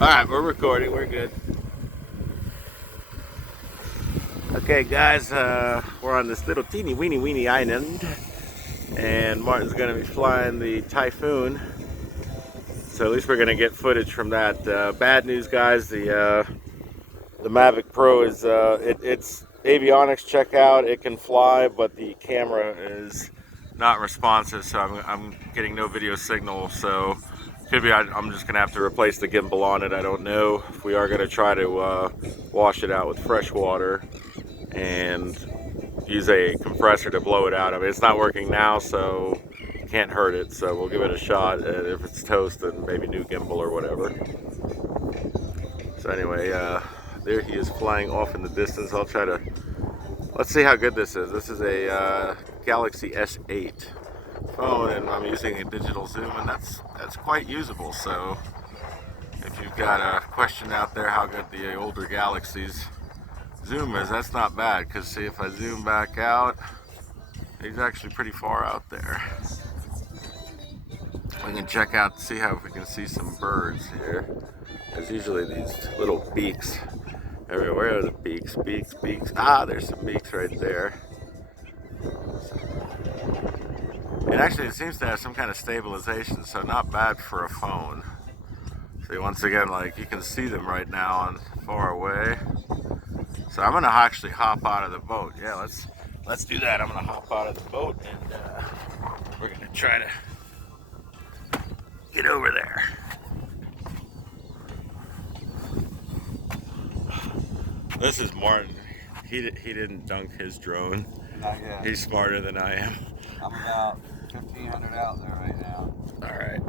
Alright, we're recording, we're good. Okay guys, we're on this little teeny weeny island and Martin's gonna be flying the Typhoon. So at least we're gonna get footage from that. Bad news guys, the Mavic Pro is, it's avionics checkout, it can fly, but the camera is not responsive, so I'm getting no video signal, so could be I'm just gonna have to replace the gimbal on it. I don't know. If we are gonna try to wash it out with fresh water and use a compressor to blow it out. I mean, it's not working now, so can't hurt it, so we'll give it a shot. If it's toast, then maybe new gimbal or whatever. So anyway, there he is flying off in the distance. I'll try to, let's see how good this is. This is a Galaxy S8 phone, and I'm using a digital zoom, and that's quite usable. So if you've got a question out there how good the older Galaxies zoom is, that's not bad, because see, if I zoom back out, he's actually pretty far out there. We can check out, see how if we can see some birds here. There's usually these little beaks everywhere. Where are the beaks? Beaks. Ah, there's some beaks right there. And actually it seems to have some kind of stabilization, so not bad for a phone. See, once again, like you can see them right now on far away. So I'm gonna actually hop out of the boat. Yeah, let's do that. I'm gonna hop out of the boat and we're gonna try to get over there. This is Martin. He didn't dunk his drone. Not yet. He's smarter than I am. I'm about 1,500 out there right now. All right.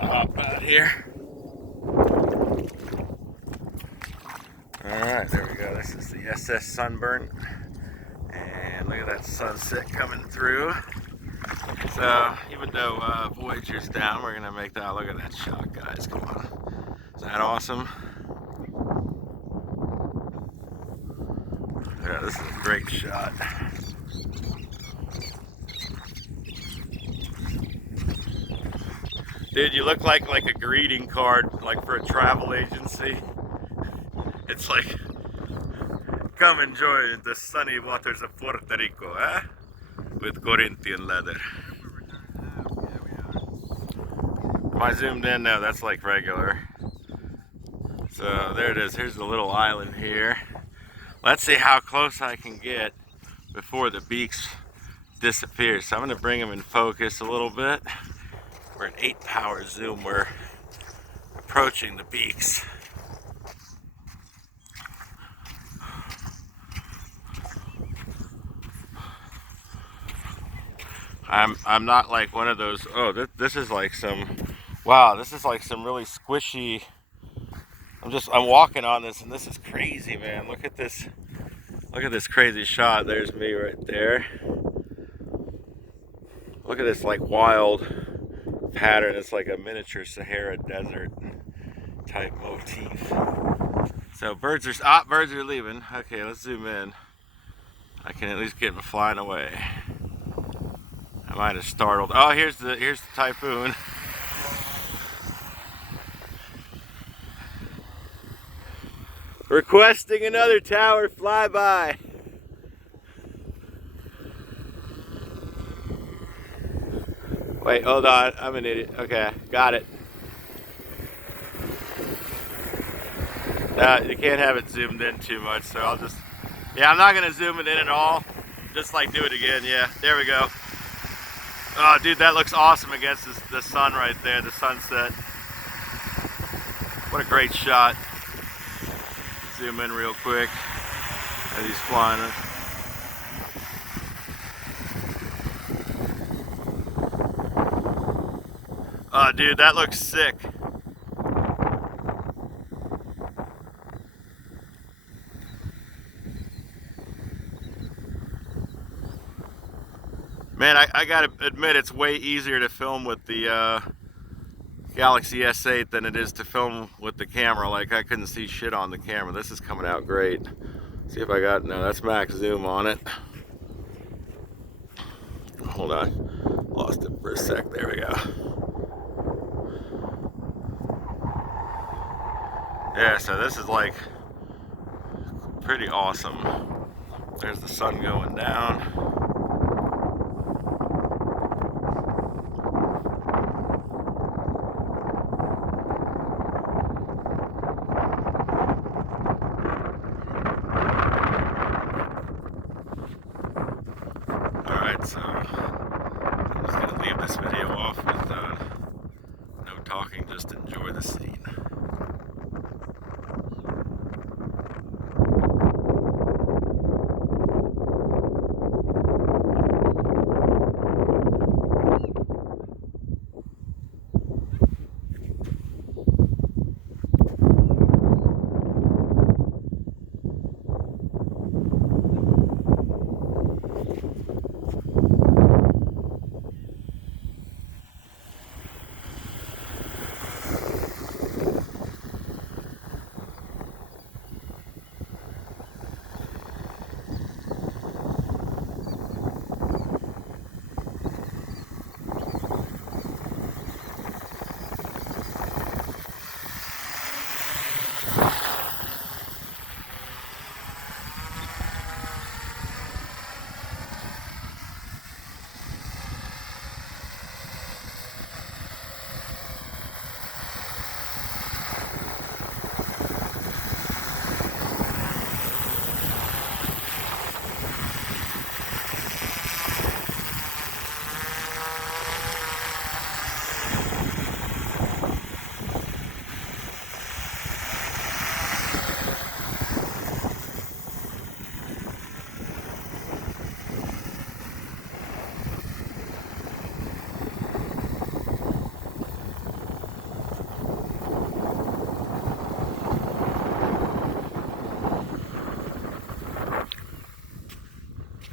I'll hop out here. All right, there we go. This is the SS Sunburn. And look at that sunset coming through. So even though Voyager's down, we're gonna make that. Look at that shot, guys. Come on. Is that awesome? Yeah, this is a great shot. Dude, you look like a greeting card, like for a travel agency. It's like, come enjoy the sunny waters of Puerto Rico, eh? With Corinthian leather. Am I zoomed in? No, that's like regular. So there it is. Here's the little island here. Let's see how close I can get before the beaks disappear. So I'm going to bring them in focus a little bit. We're an 8-power zoom. We're approaching the beaks. I'm not like one of those. Oh, this is like some. Wow, this is like some really squishy. I'm walking on this, and this is crazy, man. Look at this. Look at this crazy shot. There's me right there. Look at this like wild pattern. It's like a miniature Sahara desert type motif. So birds are leaving. Okay, let's zoom in. I can at least get them flying away. I might have startled. Oh, here's the Typhoon. Requesting another tower flyby. Wait, hold on. I'm an idiot. Okay, got it. You can't have it zoomed in too much, so I'll just... Yeah, I'm not going to zoom it in at all. Just like do it again. Yeah, there we go. Oh, dude, that looks awesome against the sun right there, the sunset. What a great shot. Zoom in real quick as he's flying. Oh, dude, that looks sick. Man, I gotta admit, it's way easier to film with the Galaxy S8 than it is to film with the camera. Like, I couldn't see shit on the camera. This is coming out great. See if I got, no, that's max zoom on it. Hold on, lost it for a sec. There we go. Yeah, so this is like pretty awesome. There's the sun going down. Alright, so I'm just gonna leave this video off with no talking, just enjoy the scene.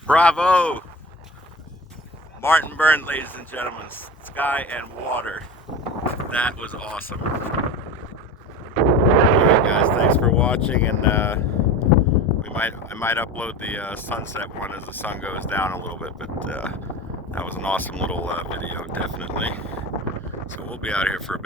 Bravo! Martin Burn, ladies and gentlemen. Sky and water. That was awesome. Alright guys, thanks for watching, and I might upload the sunset one as the sun goes down a little bit, but that was an awesome little video, definitely. So we'll be out here for